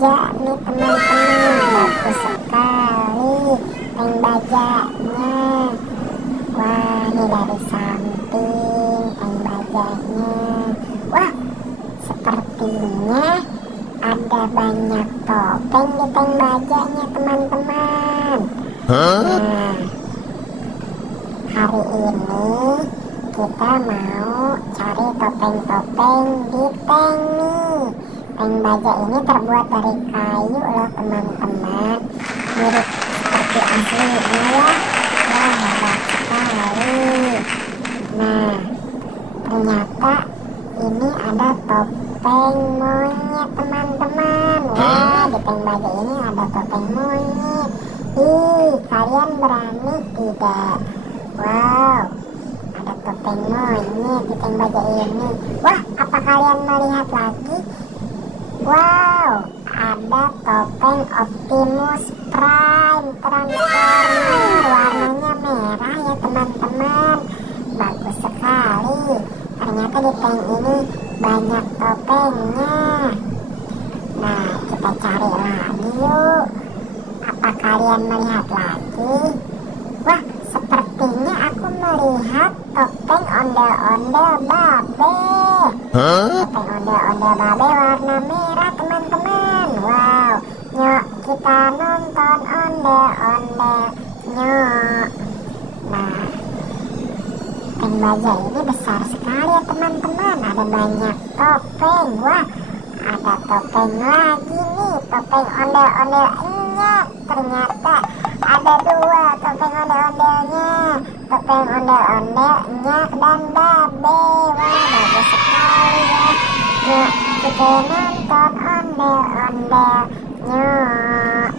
baja nih teman-teman, bagus sekali tank bajanya. Wah, ini dari samping tank bajanya. Wah, sepertinya ada banyak topeng di tank bajanya teman-teman. Nah, hari ini kita mau cari topeng-topeng di tank nih. Tank baja ini terbuat dari kayu loh teman-teman, mirip seperti aslinya ya. Wah, hebat sekali. Nah, ternyata ini ada topeng monyet teman-teman. Wah, di tank baja ini ada topeng monyet. Ih, kalian berani tidak? Wow, ada topeng monyet di tank baja ini. Wah, apa kalian melihat lagi? Wow, ada topeng Optimus Prime Transformer, warnanya merah ya teman-teman. Bagus sekali. Ternyata di tank ini banyak topengnya. Nah, kita cari lagi yuk. Apa kalian melihat lagi? Wah, sepertinya aku melihat topeng ondel-ondel babe. Topeng ondel-ondel babe warna merah teman-teman. Wow, yuk kita nonton ondel-ondel nyok. Nah, tank baja ini besar sekali ya teman-teman. Ada banyak topeng. Wah, ada topeng lagi nih, topeng ondel-ondel nyok. Ternyata ada dua topeng ondel-ondelnya, topeng ondel-ondel nyok dan babe. Wah, bagus sekali ya. Yuk kita nonton ondel-ondel nyok.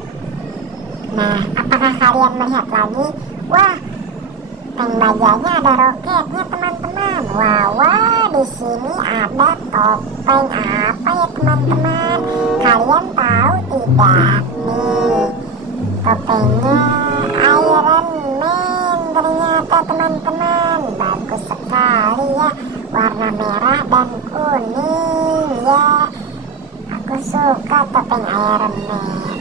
Nah, apakah kalian melihat lagi? Wah, tank bajanya ada roketnya teman-teman. Wah, di sini ada topeng apa ya teman-teman? Kalian tahu tidak? Nih, topengnya Iron Man ternyata teman-teman. Bagus sekali ya, warna merah dan kuning ya. Aku suka topeng Iron Man.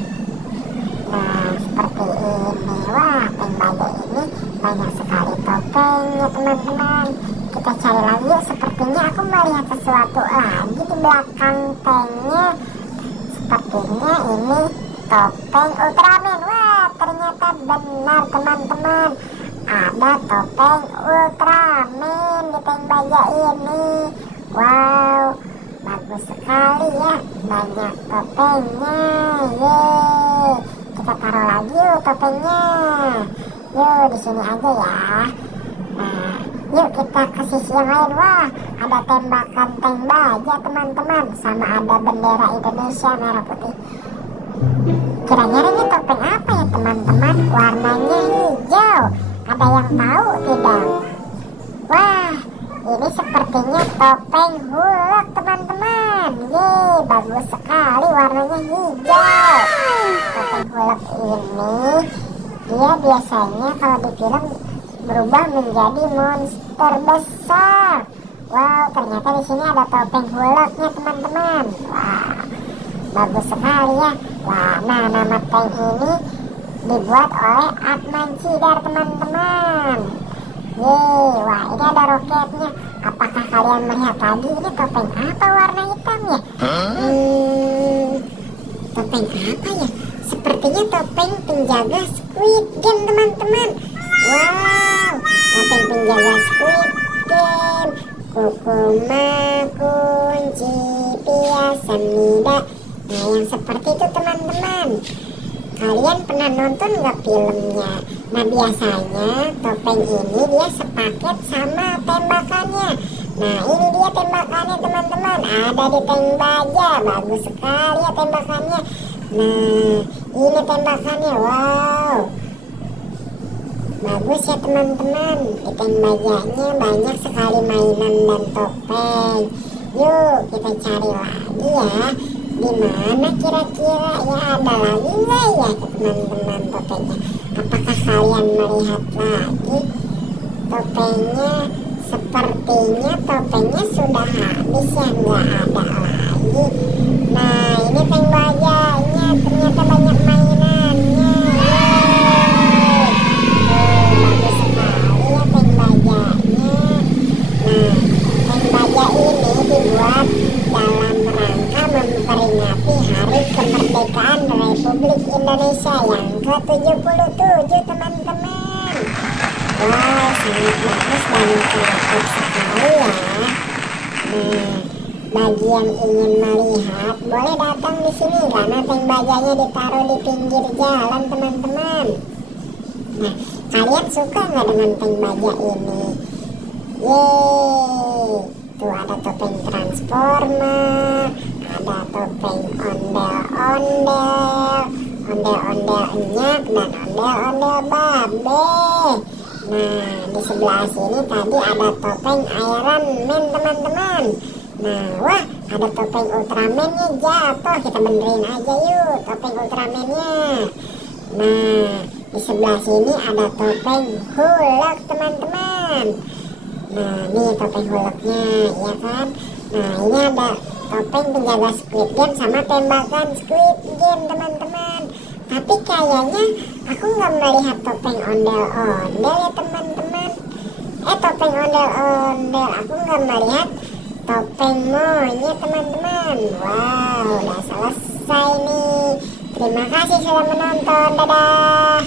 Nah, seperti ini. Wah, tank baja ini banyak sekali topengnya teman-teman. Kita cari lagi yuk. Sepertinya aku melihat sesuatu lagi di belakang tanknya. Sepertinya ini topeng Ultraman. Wah, ternyata benar teman-teman. Ada topeng Ultraman di tank baja ini. Wow, bagus sekali ya. Banyak topengnya. Yeay, kita taruh lagi yuk topengnya. Yuk, di sini aja ya. Nah, yuk kita ke sisi yang lain. Wah, ada tembakan tank baja teman-teman, sama ada bendera Indonesia merah putih. Kira-kira ini topeng apa ya teman-teman? Warnanya hijau. Ada yang tahu tidak? Wah, ini sepertinya topeng Hulk teman-teman. Yeay, bagus sekali warnanya hijau. Topeng Hulk ini dia biasanya kalau di film berubah menjadi monster besar. Wow, ternyata di sini ada topeng Hulknya teman-teman. Wah, bagus sekali ya. Wah, nah nama tank ini dibuat oleh Atman Cidar teman-teman. Yeay, wah ini ada roketnya. Apakah kalian melihat lagi ini topeng apa warna hitamnya? Topeng apa ya? Sepertinya topeng penjaga Squid Game teman-teman. Wow, topeng penjaga Squid Game. Kukuma kunci piasam nida. Nah, yang seperti itu teman-teman. Kalian pernah nonton nggak filmnya? Nah, biasanya topeng ini dia sepaket sama tembakannya. Nah, ini dia tembakannya teman-teman. Ada di tank baja. Bagus sekali ya tembakannya. Nah, ini tembakannya. Wow, bagus ya teman-teman. Di tank bajanya banyak sekali mainan dan topeng. Yuk kita cari lagi ya. Di mana kira-kira ya, ada lagi nggak ya teman-teman topengnya? Apakah kalian melihat lagi topengnya? Sepertinya topengnya sudah habis ya, nggak ada lagi. Nah, ini tank bajanya, ternyata banyak mainannya. Bagus sekali ya tank bajanya. Nah, tank baja ini dibuat dalam rangka memperingati Hari Kemerdekaan Republik Indonesia yang ke-77, teman-teman. Wah, sangat bagus dan kreatif sekali ya. Nah, bagi yang ingin melihat boleh datang di sini karena tank bajanya ditaruh di pinggir jalan, teman-teman. Nah, kalian suka nggak dengan tank baja ini? Yeay, tuh ada topeng transformer, ada topeng ondel-ondel, ondel-ondel enyak dan ondel-ondel babe. Nah, di sebelah sini tadi ada topeng Iron Man, teman-teman. Nah, wah, ada topeng Ultraman-nya jatuh. Kita benerin aja yuk topeng Ultraman-nya. Nah, di sebelah sini ada topeng Hulk, teman-teman. Nah, ini topeng Hulk-nya, ya kan? Nah, ini ada topeng penjaga Squid Game sama tembakan Squid Game, teman-teman. Tapi kayaknya aku nggak melihat topeng ondel-ondel ya, teman-teman. Topeng ondel-ondel, aku nggak melihat topeng monyet, teman-teman. Wow, udah selesai nih. Terima kasih sudah menonton. Dadah.